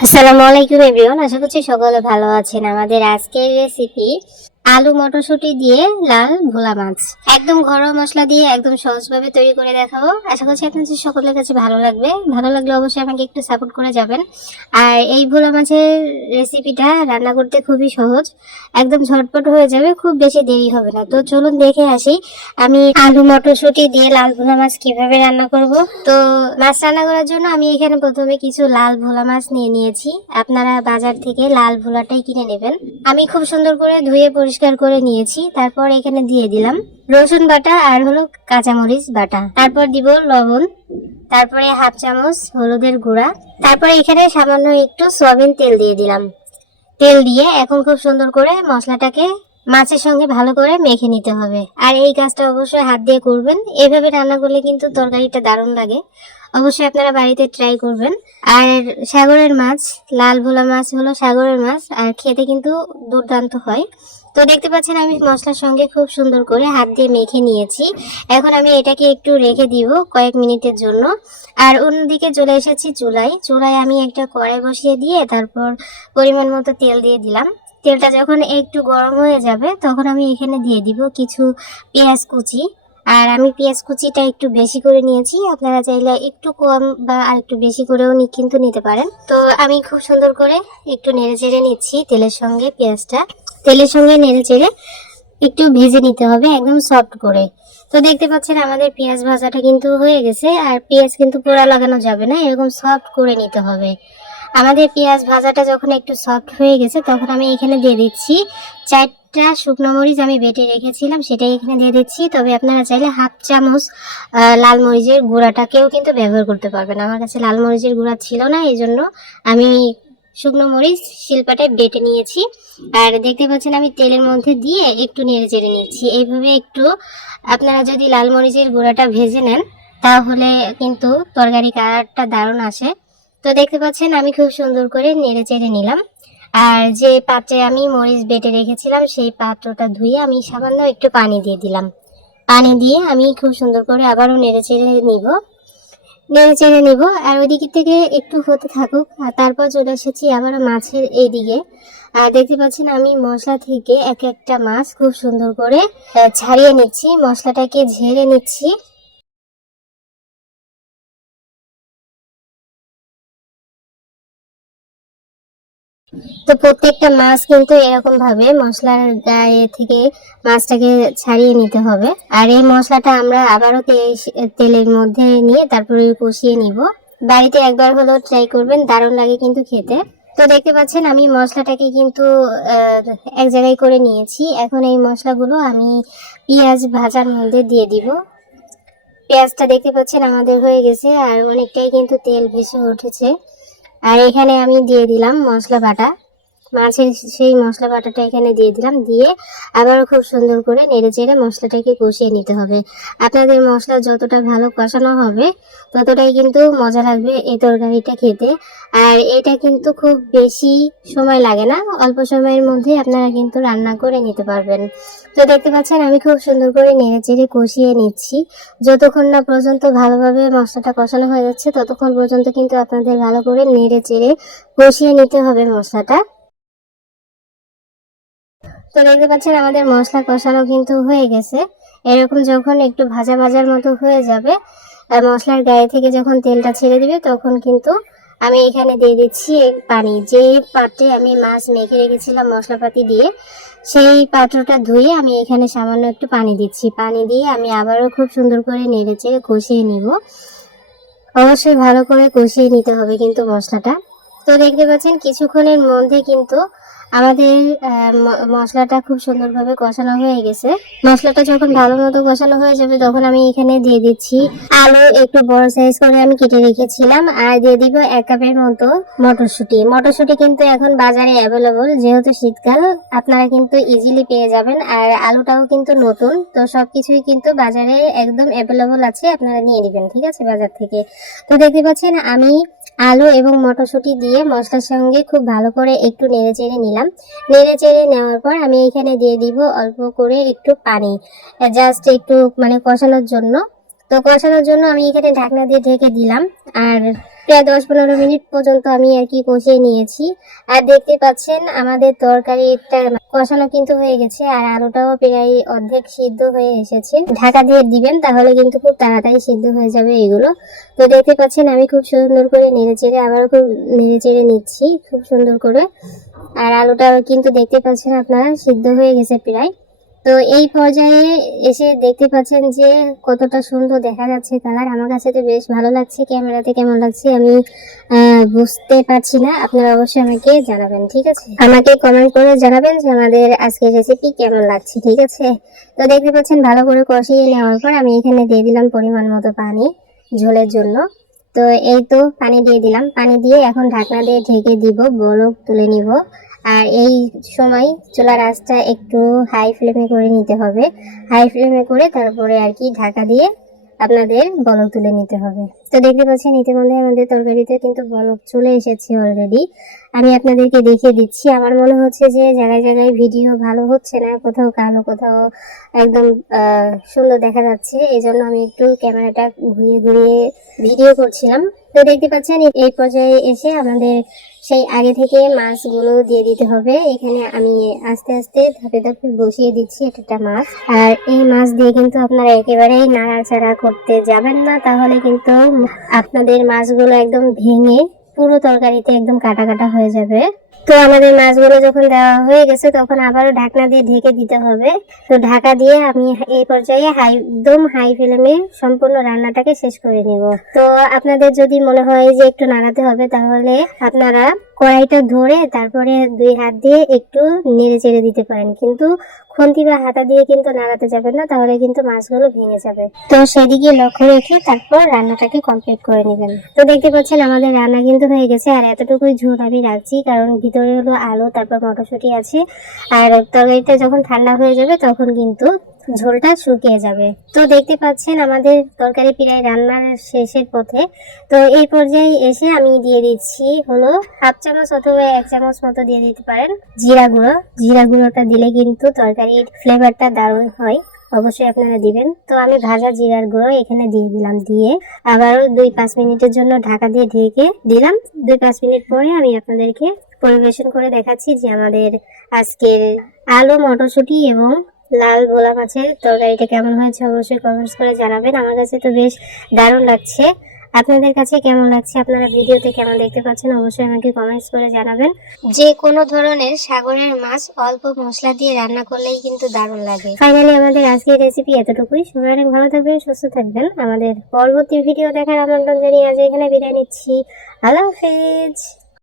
আসসালামু আলাইকুম এভরিওয়ান আশা করছি সকলে ভালো আছেন। আমাদের আজকের রেসিপি আলু মটরশুঁটি দিয়ে লাল ভোলা মাছ। একদম ঘরোয়া মশলা দিয়ে একদম সহজভাবে তৈরি করে দেখাবো। আশা করছি আপনাদের সকলের কাছে ভালো লাগবে। ভালো লাগলে অবশ্যই আমাকে একটু সাপোর্ট করে যাবেন। আর এই ভোলা মাছের রেসিপিটা রান্না করতে খুবই সহজ। একদম ঝটপট হয়ে যাবে, খুব বেশি দেরি হবে না। তো চলুন দেখে আসি আমি আলু মটরশুঁটি দিয়ে লাল ভোলা মাছ কীভাবে রান্না করব। তো মাছ রান্না করার জন্য আমি এখানে প্রথমে কিছু লাল ভোলা মাছ নিয়ে নিয়েছি। আপনারা বাজার থেকে লাল ভোলাটাই কিনে নেবেন। আমি খুব সুন্দর করে ধুয়ে পরিষ্কার করে নিয়েছি, তারপর এখানে দিয়ে দিলাম রসুন বাটা আর হলো কাঁচামরিচ বাটা। তারপর দিব লবণ, তারপরে হাফ চামচ হলুদের গুঁড়া, তারপরে এখানে সামান্য একটু সয়াবিন তেল দিয়ে দিলাম। তেল দিয়ে এখন খুব সুন্দর করে মশলাটাকে মাছের সঙ্গে ভালো করে মেখে নিতে হবে। আর এই কাজটা অবশ্যই হাত দিয়ে করবেন। এইভাবে রান্না করলে কিন্তু তরকারিটা দারুণ লাগে। অবশ্যই আপনারা বাড়িতে ট্রাই করবেন। আর সাগরের মাছ, লাল ভোলা মাছ হলো সাগরের মাছ, আর খেতে কিন্তু দুর্দান্ত হয়। তো দেখতে পাচ্ছেন আমি মশলার সঙ্গে খুব সুন্দর করে হাত দিয়ে মেখে নিয়েছি। এখন আমি এটাকে একটু রেখে দিব কয়েক মিনিটের জন্য। আর অন্যদিকে চলে এসেছি চুলায়। চুলায় আমি একটা কড়াই বসিয়ে দিয়ে তারপর পরিমাণ মতো তেল দিয়ে দিলাম। তেলটা যখন একটু গরম হয়ে যাবে তখন আমি এখানে দিয়ে দিব কিছু পেঁয়াজ কুচি। আর আমি পেঁয়াজ কুচিটা একটু বেশি করে নিয়েছি। আপনারা চাইলে একটু কম বা আর একটু বেশি করেও কিন্তু নিতে পারেন। তো আমি খুব সুন্দর করে একটু নেড়ে চেড়ে নিচ্ছি তেলের সঙ্গে পেঁয়াজটা। তেলের সঙ্গে নেড়ে চেড়ে একটু ভেজে নিতে হবে, একদম সফট করে। তো দেখতে পাচ্ছেন আমাদের পেঁয়াজ ভাজাটা কিন্তু হয়ে গেছে, আর পেঁয়াজ কিন্তু পোড়া লাগানো যাবে না, এরকম সফট করে নিতে হবে। আমাদের পেঁয়াজ ভাজাটা যখন একটু সফট হয়ে গেছে, তখন আমি এখানে দিয়ে দিচ্ছি চারটা শুকনো মরিচ আমি বেটে রেখেছিলাম, সেটাই এখানে দিয়ে দিচ্ছি। তবে আপনারা চাইলে হাফ চামচ লাল মরিচের গুঁড়াটাকেও কিন্তু ব্যবহার করতে পারবেন। আমার কাছে লাল মরিচের গুঁড়া ছিল না এই জন্য আমি শুকনো মরিচ শিল্পাটায় বেটে নিয়েছি। আর দেখতে পাচ্ছেন আমি তেলের মধ্যে দিয়ে একটু নেড়ে চেড়ে নিচ্ছি। এইভাবে একটু আপনারা যদি লাল মরিচের গুঁড়াটা ভেজে নেন, তাহলে কিন্তু তরকারি কালারটা দারুণ আসে। তো দেখতে পাচ্ছেন আমি খুব সুন্দর করে নেড়ে চেড়ে নিলাম। আর যে পাত্রে আমি মরিচ বেটে রেখেছিলাম, সেই পাত্রটা ধুয়ে আমি সামান্য একটু পানি দিয়ে দিলাম। পানি দিয়ে আমি খুব সুন্দর করে আবারও নেড়ে চেড়ে নিব। নেড়ে চেড়ে নিব। আর ওই দিক থেকে একটু হতে থাকুক, আর তারপর চলে এসেছি আবারও মাছের এইদিকে। আর দেখতে পাচ্ছেন আমি মশলা থেকে এক একটা মাছ খুব সুন্দর করে ছাড়িয়ে নিচ্ছি। মশলাটাকে ঝেড়ে নিচ্ছি। তো প্রত্যেকটা মাছ কিন্তু এরকম ভাবে মশলার গায়ে থেকে মাছটাকে ছাড়িয়ে নিতে হবে। আর এই মশলাটা আমরা আবারও তেলের মধ্যে নিয়ে তারপরে কষিয়ে নিব। বাড়িতে একবার হলো ট্রাই করবেন, দারুণ লাগে কিন্তু খেতে। তো দেখতে পাচ্ছেন আমি মশলাটাকে কিন্তু এক জায়গায় করে নিয়েছি। এখন এই মশলাগুলো আমি পেঁয়াজ ভাজার মধ্যে দিয়ে দিব। পেঁয়াজটা দেখতে পাচ্ছেন আমাদের হয়ে গেছে আর অনেকটাই কিন্তু তেল ভেসে উঠেছে। আর এখানে আমি দিয়ে দিলাম মশলা বাটা। মাছের সেই মশলা বাটাটা এখানে দিয়ে দিলাম। দিয়ে আবারও খুব সুন্দর করে নেড়ে চেড়ে মশলাটাকে কষিয়ে নিতে হবে। আপনাদের মশলা যতটা ভালো কষানো হবে, ততটাই কিন্তু মজা লাগবে এই তরকারিটা খেতে। আর এটা কিন্তু খুব বেশি সময় লাগে না, অল্প সময়ের মধ্যে আপনারা কিন্তু রান্না করে নিতে পারবেন। তো দেখতে পাচ্ছেন, আমি খুব সুন্দর করে নেড়ে চেড়ে কষিয়ে নিচ্ছি। যতক্ষণ না পর্যন্ত ভালোভাবে মশলাটা কষানো হয়ে যাচ্ছে, ততক্ষণ পর্যন্ত কিন্তু আপনাদের ভালো করে নেড়ে চেড়ে কষিয়ে নিতে হবে মশলাটা। তো দেখতে পাচ্ছেন আমাদের মশলা কষানো কিন্তু হয়ে গেছে। এরকম যখন একটু ভাজা ভাজার মতো হয়ে যাবে মশলার গায়ে থেকে যখন তেলটা ছেড়ে দিবে, তখন কিন্তু আমি এখানে দিয়ে দিচ্ছি পানি। যে পাত্রে আমি মাছ মেখে রেখেছিলাম মশলাপাতি দিয়ে, সেই পাত্রটা ধুয়ে আমি এখানে সামান্য একটু পানি দিচ্ছি। পানি দিয়ে আমি আবারও খুব সুন্দর করে নেড়ে চেড়ে কষিয়ে নিব। অবশ্যই ভালো করে কষিয়ে নিতে হবে কিন্তু মশলাটা। তো দেখতে পাচ্ছেন, কিছুক্ষণের মধ্যে কিন্তু আমাদের মশলাটা খুব সুন্দরভাবে কষানো হয়ে গেছে। মশলাটা যখন ভালো মতো কষানো হয়ে যাবে, তখন আমি এখানে দিয়ে দিচ্ছি আলু একটু বড় সাইজ করে আমি কেটে রেখেছিলাম, আর দিয়ে দিব এক কাপের মতো মটরশুঁটি। মটরশুঁটি কিন্তু এখন বাজারে অ্যাভেলেবল যেহেতু শীতকাল, আপনারা কিন্তু ইজিলি পেয়ে যাবেন, আর আলুটাও কিন্তু নতুন, তো সবকিছুই কিন্তু বাজারে একদম অ্যাভেলেবল আছে, আপনারা নিয়ে নেবেন, ঠিক আছে, বাজার থেকে। তো দেখতে পাচ্ছেন, আমি আলু এবং মটরশুঁটি দিয়ে মশলার সঙ্গে খুব ভালো করে একটু নেড়ে চেড়ে নিলাম। নেড়ে চেড়ে নেওয়ার পর আমি এখানে দিয়ে দিব অল্প করে একটু পানি। জাস্ট একটু মানে কষানোর জন্য। তো কষানোর জন্য আমি এখানে ঢাকনা দিয়ে ঢেকে দিলাম। আর প্রায় দশ পনেরো মিনিট পর্যন্ত আমি আর কি কষিয়ে নিয়েছি। আর দেখতে পাচ্ছেন আমাদের তরকারিটা কষানো কিন্তু হয়ে গেছে আর আলুটাও প্রায় অর্ধেক সিদ্ধ হয়ে এসেছে। ঢাকা দিয়ে দিবেন, তাহলে কিন্তু খুব তাড়াতাড়ি সিদ্ধ হয়ে যাবে এগুলো। তো দেখতে পাচ্ছেন আমি খুব সুন্দর করে নেড়ে চেড়ে, আবারও খুব নেড়ে চেড়ে নিচ্ছি খুব সুন্দর করে। আর আলুটা কিন্তু দেখতে পাচ্ছেন আপনারা সিদ্ধ হয়ে গেছে প্রায়। তো এই পর্যায়ে এসে দেখতে পাচ্ছেন যে কতটা সুন্দর দেখা যাচ্ছে কালার। আমার কাছে তো বেশ ভালো লাগছে, ক্যামেরাতে কেমন লাগছে আমি বুঝতে পারছি না। আপনারা অবশ্যই আমাকে জানাবেন, ঠিক আছে? আমাকে কমেন্ট করে জানাবেন যে আমাদের আজকের রেসিপি কেমন লাগছে, ঠিক আছে? তো দেখতে পাচ্ছেন ভালো করে কষিয়ে নেওয়ার পর আমি এখানে দিয়ে দিলাম পরিমাণ মতো পানি ঝোলের জন্য। তো এই তো পানি দিয়ে দিলাম। পানি দিয়ে এখন ঢাকনা দিয়ে ঢেকে দিব, বলক তুলে নিব। আর এই সময় চুলার আঁচটা একটু হাই ফ্লেমে করে নিতে হবে। হাই ফ্লেমে করে তারপরে আর কি ঢাকা দিয়ে আপনাদের বলক তুলে নিতে হবে। তো দেখতে পাচ্ছেন, ইতিমধ্যে আমাদের তরকারিতে কিন্তু বলক চলে এসেছে অলরেডি আমি আপনাদেরকে দেখিয়ে দিচ্ছি, আমার মনে হচ্ছে যে জায়গায় জায়গায় ভিডিও ভালো হচ্ছে না, কোথাও কালো, কোথাও একদম সুন্দর দেখা যাচ্ছে। এই জন্য আমি একটু ক্যামেরাটা ঘুরিয়ে ঘুরিয়ে ভিডিও করছিলাম। তো দেখতে পাচ্ছেন, এই পর্যায়ে এসে আমাদের সেই আগে থেকে মাছগুলো দিয়ে দিতে হবে। এখানে আমি আস্তে আস্তে ধাপে ধাপে বসিয়ে দিচ্ছি এটা একটা মাছ। আর এই মাছ দিয়ে কিন্তু আপনারা একেবারেই নাড়াচাড়া করতে যাবেন না। তাহলে কিন্তু আপনাদের মাছগুলো একদম ভেঙে পুরো তরকারিতে একদম কাটা কাটা হয়ে যাবে। তো আমাদের মাছগুলো যখন দেওয়া হয়ে গেছে, তখন আবারও ঢাকনা দিয়ে ঢেকে দিতে হবে। তো ঢাকা দিয়ে আমি এই পর্যায়ে হাই, একদম হাই ফ্লেমে সম্পূর্ণ রান্নাটাকে শেষ করে নিব। তো আপনাদের যদি মনে হয় যে একটু নাড়াতে হবে, তাহলে আপনারা কড়াইটা ধরে তারপরে দুই হাত দিয়ে একটু নেড়ে চেড়ে দিতে পারেন। কিন্তু খুন্তি বা হাতা দিয়ে কিন্তু নাড়াতে যাবেন না, তাহলে কিন্তু মাছগুলো ভেঙে যাবে। তো সেদিকে লক্ষ্য রেখে তারপর রান্নাটাকে কমপ্লিট করে নেবেন। তো দেখতে পাচ্ছেন, আমাদের রান্না কিন্তু হয়ে গেছে, আর এতটুকুই ঝোল আমি রাখছি কারণ ভিতরে হলো আলু, তারপর মটরশুঁটি আছে। আর তরকারিটা যখন ঠান্ডা হয়ে যাবে, তখন কিন্তু ঝোলটা শুকিয়ে যাবে। তো দেখতে পাচ্ছেন, আমাদের তরকারি প্রায় রান্নার শেষের পথে। তো এই পর্যায়ে এসে আমি দিয়ে দিচ্ছি হলো হাফ চামচ অথবা এক চামচ মতো দিয়ে দিতে পারেন। জিরা গুঁড়ো। জিরা গুঁড়োটা দিলে কিন্তু তরকারির ফ্লেভারটা দারুণ হয়। অবশ্যই আপনারা দিবেন। তো আমি ভাজা জিরার গুঁড়ো এখানে দিয়ে দিলাম দিয়ে আবারও দুই পাঁচ মিনিটের জন্য ঢাকা দিয়ে ঢেকে দিলাম। দুই পাঁচ মিনিট পরে আমি আপনাদেরকে পরিবেশন করে দেখাচ্ছি যে আমাদের আজকের আলু মটরশুঁটি এবং লাল ভোলা মাছের তরকারিটা কেমন হয়েছে অবশ্যই কমেন্টস করে জানাবেন। আমার কাছে তো বেশ দারুণ লাগছে। আপনাদের কাছে কেমন লাগছে? আপনারা ভিডিওতে কেমন দেখতে পাচ্ছেন? অবশ্যই আমাকে কমেন্টস করে জানাবেন। যে কোনো ধরনের সাগরের মাছ অল্প মশলা দিয়ে রান্না করলেই কিন্তু দারুণ লাগে। ফাইনালি আমাদের আজকের রেসিপি এতটুকুই। সবাই অনেক ভালো থাকবেন সুস্থ থাকবেন। আমাদের পরবর্তী ভিডিও দেখার আমন্ত্রণ জানিয়ে আজ এখানে বিদায় নিচ্ছি। আল্লাহ হাফেজ।